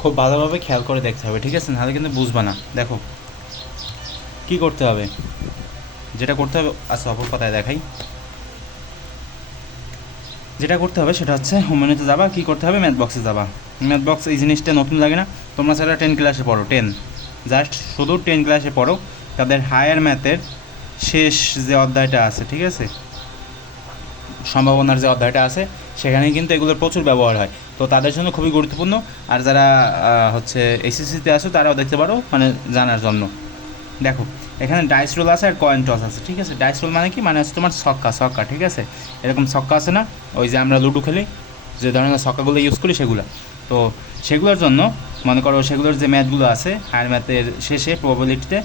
খুব ভালোভাবে খেয়াল করে দেখতে হবে, ঠিক আছে? নাহলে কিন্তু বুঝবা না। দেখো, কি করতে হবে? যেটা করতে হবে আচ্ছা অপর কথায় দেখাই। যেটা করতে হবে সেটা হচ্ছে হোম মেনুতে যাবা, কী করতে হবে? ম্যাথ বক্সে যাবা। ম্যাথ বক্স এই জিনিসটা নতুন লাগে না। তোমরা সেটা টেন ক্লাসে পড়ো, টেন, জাস্ট শুধু টেন ক্লাসে পড়ো, তাদের হায়ার ম্যাথের শেষ যে অধ্যায়টা আছে, ঠিক আছে? সম্ভাবনার যে অধ্যায়টা আছে সেখানে কিন্তু এগুলোর প্রচুর ব্যবহার হয়। তো তাদের জন্য খুবই গুরুত্বপূর্ণ। আর যারা হচ্ছে এসএসসিতে আসো তারাও দেখতে পারো মানে জানার জন্য। দেখো, এখানে ডাইস রোল আছে আর কয়েন টস আছে, ঠিক আছে? ডাইস রোল মানে কি? মানে হচ্ছে তোমার ছক্কা ছক্কা, ঠিক আছে? এরকম ছক্কা আছে না? ওই যে আমরা লুডো খেলি, যে ধরনের ছক্কাগুলো ইউজ করি, সেগুলো। তো সেগুলোর জন্য, মনে করো সেগুলোর যে ম্যাথগুলো আছে হায়ার ম্যাথের শেষে প্রবাবিলিটিতে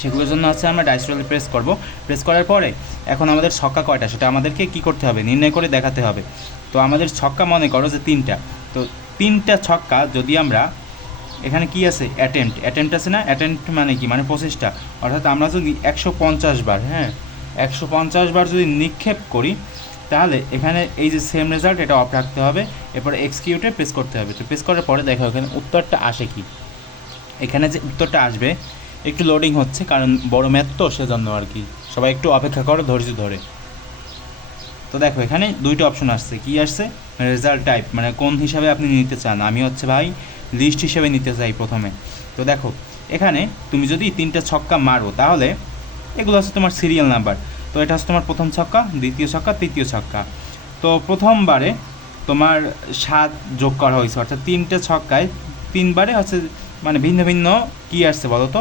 সেগুলোর জন্য হচ্ছে আমরা ডাইস রোলে প্রেস করব। প্রেস করার পরে এখন আমাদের ছক্কা কয়টা? সেটা আমাদেরকে কি করতে হবে? নির্ণয় করে দেখাতে হবে। তো আমাদের ছক্কা মনে করো যে তিনটা। তো তিনটা ছক্কা যদি আমরা এখানে কি আছে? অ্যাটেম্পট অ্যাটেম্পট আছে না? অ্যাটেম্পট মানে কি? মানে প্রচেষ্টা। অর্থাৎ আমরা যদি একশো পঞ্চাশ বার হ্যাঁ? একশো পঞ্চাশ বার যদি নিক্ষেপ করি, তাহলে এখানে এই যে সেম রেজাল্ট এটা অফ রাখতে হবে। এরপরে এক্সকিউটে প্রেস করতে হবে। তো প্রেস করার পরে দেখো এখানে উত্তরটা আসে কি? এখানে যে উত্তরটা আসবে একটু লোডিং হচ্ছে, কারণ বড় ম্যাথ তো, সেজন্য আর কি। সবাই একটু অপেক্ষা করো, ধৈর্য ধরে। তো দেখো, এখানে দুইটা অপশন আসছে। কি আসছে? রেজাল্ট টাইপ মানে কোন হিসাবে আপনি নিতে চান? আমি হচ্ছে ভাই লিস্ট হিসেবে নিতে চাই প্রথমে। তো দেখো, এখানে তুমি যদি তিনটা ছক্কা মারো, তাহলে এগুলো হচ্ছে তোমার সিরিয়াল নাম্বার তো এটা হচ্ছে তোমার প্রথম ছক্কা, দ্বিতীয় ছক্কা, তৃতীয় ছক্কা। তো প্রথমবারে তোমার সাত যোগ করা হয়েছে, অর্থাৎ তিনটে ছক্কায় তিনবারে হচ্ছে মানে ভিন্ন ভিন্ন কী আসছে বলো তো?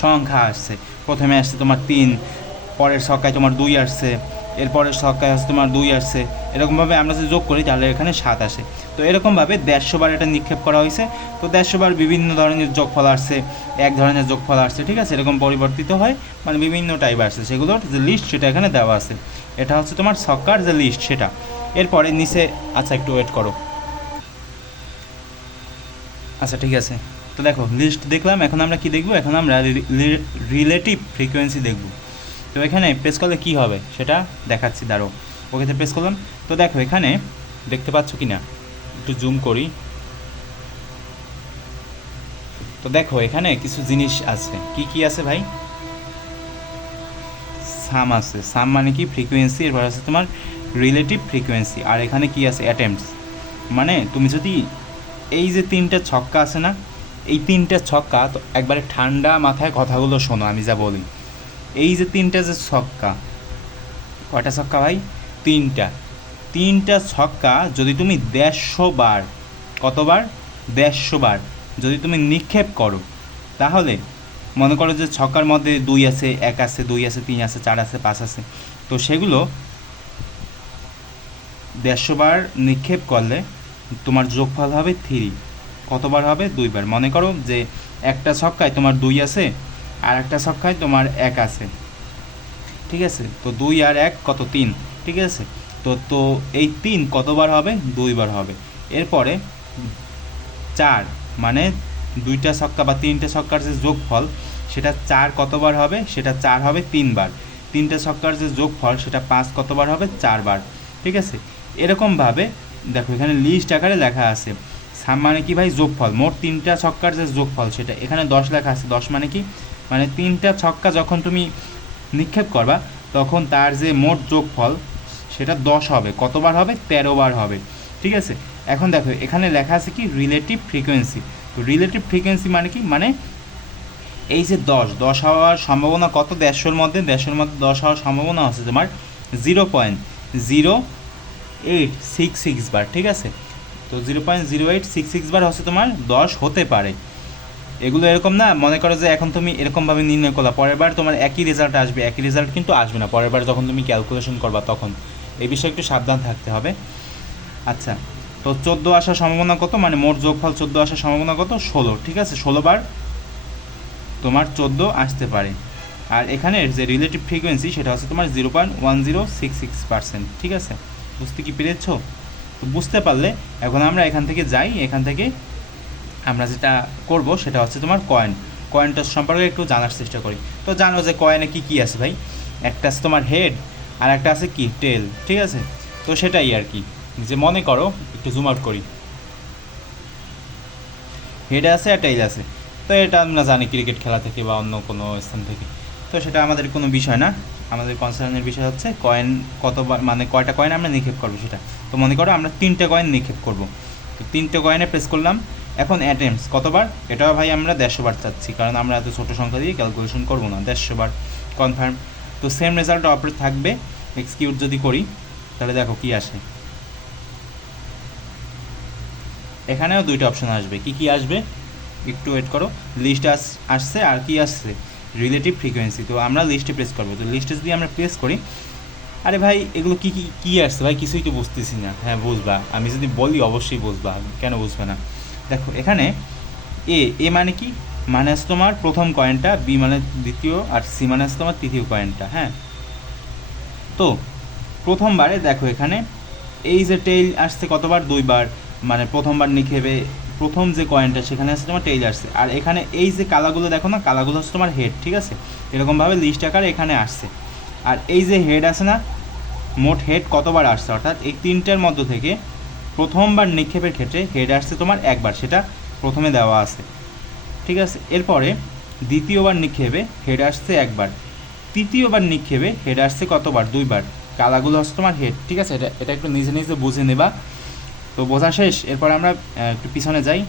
সংখ্যা আসছে। প্রথমে আসছে তোমার তিন, পরের ছক্কায় তোমার দুই আসছে, এরপরের ছক্কায় আসছে তোমার দুই আসছে। এরকমভাবে আমরা যদি যোগ করি, তাহলে এখানে সাত আসে। তো এরকমভাবে দেড়শো বার এটা নিক্ষেপ করা হয়েছে। তো দেড়শো বার বিভিন্ন ধরনের যোগফল আসছে, এক ধরনের যোগফল আসছে, ঠিক আছে? এরকম পরিবর্তিত হয় মানে বিভিন্ন টাইপ আসছে। সেগুলোর যে লিস্ট সেটা এখানে দেওয়া আছে। এটা হচ্ছে তোমার ছক্কার যে লিস্ট সেটা। এরপরে নিচে আচ্ছা একটু ওয়েট করো। আচ্ছা ঠিক আছে। তো দেখো লিস্ট দেখলাম, এখন আমরা কি দেখব? এখন আমরা রিলেটিভ ফ্রিকোয়েন্সি দেখব। তো এখানে প্রেস করলে কী হবে? সেটা দেখাচ্ছি দাঁড়ো ওকেতে প্রেস করলাম। তো দেখো, এখানে দেখতে পাচ্ছ কি না? একটু জুম করি। তো দেখো, এখানে কিছু জিনিস আছে। কি কি আছে ভাই? সাম আছে। সাম মানে কি? ফ্রিকোয়েন্সি এরপর আছে তোমার রিলেটিভ ফ্রিকোয়েন্সি আর এখানে কি আছে? অ্যাটেম্পটস মানে তুমি যদি এই যে তিনটে ছক্কা আছে না এই তিনটে ছক্কা, তো একবারে ঠান্ডা মাথায় কথাগুলো শোনো, আমি যা বলি। এই যে তিনটে যে ছক্কা, কয়টা ছক্কা ভাই? তিনটা। তিনটা ছক্কা যদি তুমি দেড়শো বার, কতবার? দেড়শো বার যদি তুমি নিক্ষেপ করো, তাহলে মনে করো যে ছক্কার মধ্যে দুই আছে, এক আছে, দুই আছে, তিন আছে, চার আছে, পাঁচ আছে, তো সেগুলো দেড়শো বার নিক্ষেপ করলে তোমার যোগফল হবে থ্রি কতবার হবে? দুইবার। মনে করো যে একটা ছক্কায় তোমার দুই আছে, আর একটা ছক্কায় তোমার এক আছে। ঠিক আছে? তো দুই আর এক কত? তিন। ঠিক আছে? তো তো এই তিন কতবার হবে? দুইবার হবে। এরপরে চার মানে দুইটা ছক্কা বা তিনটে ছক্কার যে যোগফল, সেটা চার কতবার হবে? সেটা চার হবে তিনবার। তিনটে ছক্কার যে যোগফল, সেটা পাঁচ কতবার হবে? চারবার। ঠিক আছে? এরকমভাবে, দেখো এখানে লিস্ট আকারে লেখা আছে। মানে কি ভাই? যোগফল। মোট তিনটা ছক্কার যে যোগফল, সেটা এখানে দশ লেখা আছে। দশ মানে কি? মানে তিনটা ছক্কা যখন তুমি নিক্ষেপ করবা, তখন তার যে মোট যোগফল, সেটা দশ হবে। কতবার হবে? তেরো বার হবে। ঠিক আছে? এখন দেখো, এখানে লেখা আছে কি? রিলেটিভ ফ্রিকোয়েন্সি তো রিলেটিভ ফ্রিকোয়েন্সি মানে কি? মানে এই যে দশ দশ হওয়ার সম্ভাবনা কত? দেড়শোর মধ্যে দেড়শোর মধ্যে দশ হওয়ার সম্ভাবনা আছে তোমার zero point zero eight six six বার। ঠিক আছে? তো zero point zero eight six six বার হচ্ছে তোমার দশ হতে পারে। এগুলো এরকম না, মনে করো যে এখন তুমি এরকমভাবে নির্ণয় করলা, পরের বার তোমার একই রেজাল্ট আসবে, একই রেজাল্ট কিন্তু আসবে না, পরের বার যখন তুমি ক্যালকুলেশন করবা তখন। এই বিষয়ে একটু সাবধান থাকতে হবে। আচ্ছা তো চোদ্দ আসার সম্ভাবনা কত? মানে মোট যোগফল চোদ্দ আসার সম্ভাবনা কত? ষোলো, ঠিক আছে? ষোলো বার তোমার চোদ্দ আসতে পারে। আর এখানে যে রিলেটিভ ফ্রিকোয়েন্সি সেটা হচ্ছে তোমার zero point one zero six six percent ঠিক আছে? বুঝতে কি পেরেছ? তো বুঝতে পারলে এখন আমরা এখান থেকে যাই, এখান থেকে আমরা যেটা করব সেটা হচ্ছে তোমার কয়েন কয়েনটা সম্পর্কে একটু জানার চেষ্টা করি। তো জানো যে কয়েনে কি কি আছে ভাই? একটা আছে তোমার হেড আর একটা আছে কি? টেল ঠিক আছে? তো সেটাই আর কি। যে মনে করো, একটু জুম আউট করি। হেড আছে আর টেইল আছে। তো এটা আমরা জানি ক্রিকেট খেলা থেকে বা অন্য কোনো স্থান থেকে। তো সেটা আমাদের কোনো বিষয় না। আমাদের কনসার্নের বিষয় হচ্ছে কয়েন কতবার মানে কয়টা কয়েন আমরা নিক্ষেপ করব সেটা। তো মনে করো আমরা তিনটে কয়েন নিক্ষেপ করব। তো তিনটে কয়েনে প্রেস করলাম। এখন অ্যাটেম্পস কতবার? এটাও ভাই আমরা দেড়শো বার চাচ্ছি, কারণ আমরা এত ছোটো সংখ্যা দিয়ে ক্যালকুলেশন করব না। দেড়শো বার কনফার্ম তো সেম রেজাল্ট অপারেট থাকবে। এক্সকিউট যদি করি, তাহলে দেখো কি আসে। এখানেও দুইটা অপশন আসবে। কি কি আসবে? একটু ওয়েট করো। লিস্ট আস, আসছে আর কি আসছে? রিলেটিভ ফ্রিকোয়েন্সি তো আমরা লিস্টে প্রেস করব। তো লিস্টে যদি আমরা প্রেস করি, আরে ভাই, এগুলো কী কী কী আসছে? ভাই, কিছুই তো বুঝতেছি না। হ্যাঁ বুঝবা। আমি যদি বলি, অবশ্যই বুঝবা। কেন বুঝবে না? দেখো, এখানে এ এ মানে কি? মানে আছে তোমার প্রথম কয়েনটা বি মানে দ্বিতীয়, আর সি মানে আছে তোমার তৃতীয় কয়েনটা হ্যাঁ? তো প্রথমবারে দেখো এখানে এই যে টেইল আসছে কতবার? দুইবার। মানে প্রথমবার নিক্ষেপে প্রথম যে কয়েনটা সেখানে আছে তোমার টেইল আর এখানে এই যে কালাগুলো দেখো না, কালাগুলো হচ্ছে তোমার হেড ঠিক আছে? এরকমভাবে লিস্ট আকারে এখানে আসছে। আর এই যে হেড আছে না, মোট হেড কতবার আসছে? অর্থাৎ এই তিনটার মধ্য থেকে প্রথমবার নিক্ষেপের ক্ষেত্রে হেড আসছে তোমার একবার, সেটা প্রথমে দেওয়া আছে। ঠিক আছে? এরপরে দ্বিতীয়বার নিক্ষেপে হেড আসছে একবার। তৃতীয়বার নিক্ষেপে হেড আসছে কতবার? দুইবার। কালাগুলো হচ্ছে তোমার হেড ঠিক আছে? এটা এটা একটু নিজে নিজে বুঝে নেবা। তো বোঝা শেষ। এরপর আমরা একটু পিছনে যাই।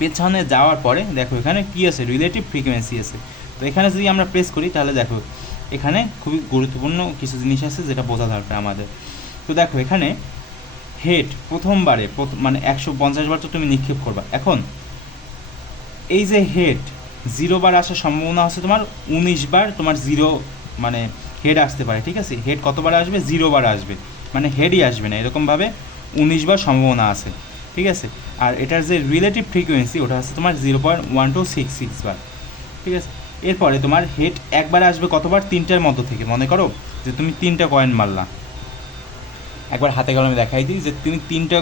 পেছনে যাওয়ার পরে দেখো এখানে কী আছে? রিলেটিভ ফ্রিকোয়েন্সি আছে। তো এখানে যদি আমরা প্রেস করি, তাহলে দেখো এখানে খুবই গুরুত্বপূর্ণ কিছু জিনিস আছে যেটা বোঝা দরকার আমাদের। তো দেখো এখানে হেড প্রথমবারে প্রথম মানে একশো পঞ্চাশ বার তো তুমি নিক্ষেপ করবা। এখন এই যে হেড জিরো বার আসার সম্ভাবনা আছে তোমার, উনিশ বার তোমার জিরো মানে হেড আসতে পারে, ঠিক আছে? হেড কতবার আসবে? জিরো বার আসবে। মানে হেডই আসবে না, এরকমভাবে। উনিশ বার সম্ভাবনা আছে, ঠিক আছে? আর এটার যে রিলেটিভ ফ্রিকোয়েন্সি ওটা হচ্ছে তোমার zero point one two six six বার, ঠিক আছে? এরপরে তোমার হেড একবার আসবে কতবার? তিনটার মধ্য থেকে, মনে করো? যে তুমি তিনটা কয়েন মারলা। একবার হাতে কলমে দেখাই দিই যে তুমি তিনটা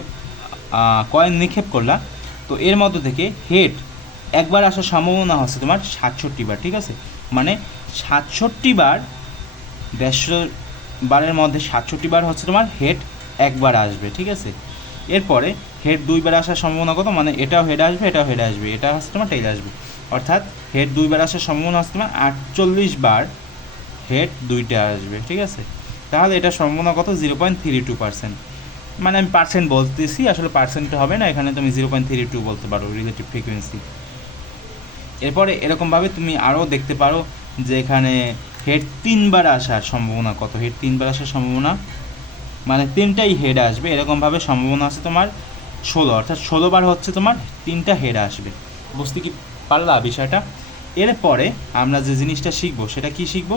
কয়েন নিক্ষেপ করলা, তো এর মধ্য থেকে হেড একবার আসার সম্ভাবনা হচ্ছে তোমার সাতষট্টি বার, ঠিক আছে? মানে সাতষট্টি বার, দেড়শো বারের মধ্যে সাতষট্টি বার হচ্ছে তোমার হেড একবার আসবে, ঠিক আছে? এরপরে হেড দুইবার আসার সম্ভাবনা কত? মানে এটাও হেড আসবে, এটাও হেড আসবে, এটা হচ্ছে তোমার টেইল আসবে। অর্থাৎ হেড দুইবার আসার সম্ভাবনা হচ্ছে তোমার আটচল্লিশ বার হেড দুইটা আসবে, ঠিক আছে? তাহলে এটা সম্ভাবনা কত? Zero point three two percent মানে আমি পার্সেন্ট বলতেছি, আসলে পার্সেন্ট হবে না, এখানে তুমি জিরো পয়েন্ট থ্রি টু বলতে পারো রিলেটিভ ফ্রিকোয়েন্সি এরপরে এরকমভাবে তুমি আরও দেখতে পারো যে এখানে হেড তিনবার আসার সম্ভাবনা কত? হেড তিনবার আসার সম্ভাবনা মানে তিনটাই হেড আসবে, এরকমভাবে সম্ভাবনা আছে তোমার ষোলো, অর্থাৎ ষোলোবার হচ্ছে তোমার তিনটা হেড আসবে। বুঝতে কি পারলা বিষয়টা? এরপরে আমরা যে জিনিসটা শিখব, সেটা কি শিখব?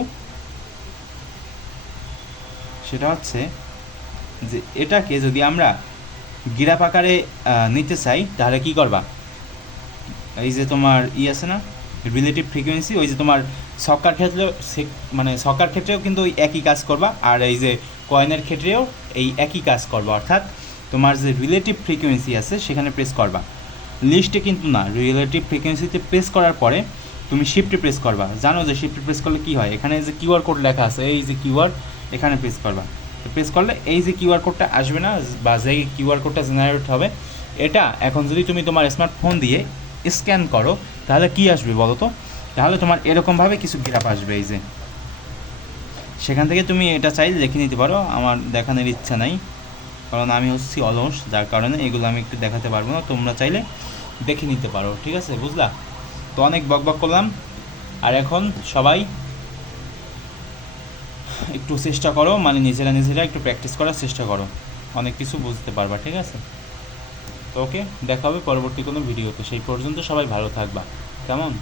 সেটা হচ্ছে যে এটাকে যদি আমরা গিরাপ আকারে নিতে চাই, তাহলে কি করবা? এই যে তোমার ই আছে না? রিলেটিভ ফ্রিকোয়েন্সি ওই যে তোমার সকার ক্ষেত্রেও মানে সকার ক্ষেত্রেও কিন্তু ওই একই কাজ করবা, আর এই যে কয়েনের ক্ষেত্রেও এই একই কাজ করবা, অর্থাৎ তোমার যে রিলেটিভ ফ্রিকোয়েন্সি আছে সেখানে প্রেস করবা। লিস্টে কিন্তু না রিলেটিভ ফ্রিকোয়েন্সিতে প্রেস করার পরে তুমি শিফটে প্রেস করবা। জানো যে শিফটে প্রেস করলে কি হয়? এখানে যে কিউআর কোড লেখা আছে, এই যে কিউআর এখানে প্রেস করবা। প্রেস করলে এই যে কিউআর কোডটা আসবে না, বা যে কিউআর কোডটা জেনারেট হবে, এটা এখন যদি তুমি তোমার স্মার্টফোন দিয়ে স্ক্যান করো, তাহলে কি আসবে বলো তো? তাহলে তোমার এরকমভাবে কিছু গ্রাফ আসবে, এই যে। সেখান থেকে তুমি এটা চাইলে দেখে নিতে পারো, আমার দেখানোর ইচ্ছা নাই। কারণ আমি হচ্ছি অলস, যার কারণে এগুলো আমি একটু দেখাতে পারব না, তোমরা চাইলে দেখে নিতে পারো, ঠিক আছে? বুঝলা? তো অনেক বক বক করলাম। আর এখন সবাই একটু চেষ্টা করো মানে নিজেরা নিজেরা একটু প্র্যাকটিস করার চেষ্টা করো। অনেক কিছু বুঝতে পারবা, ঠিক আছে? তো ওকে, দেখা হবে পরবর্তী কোনো ভিডিওতে। সেই পর্যন্ত সবাই ভালো থাকবা। কেমন?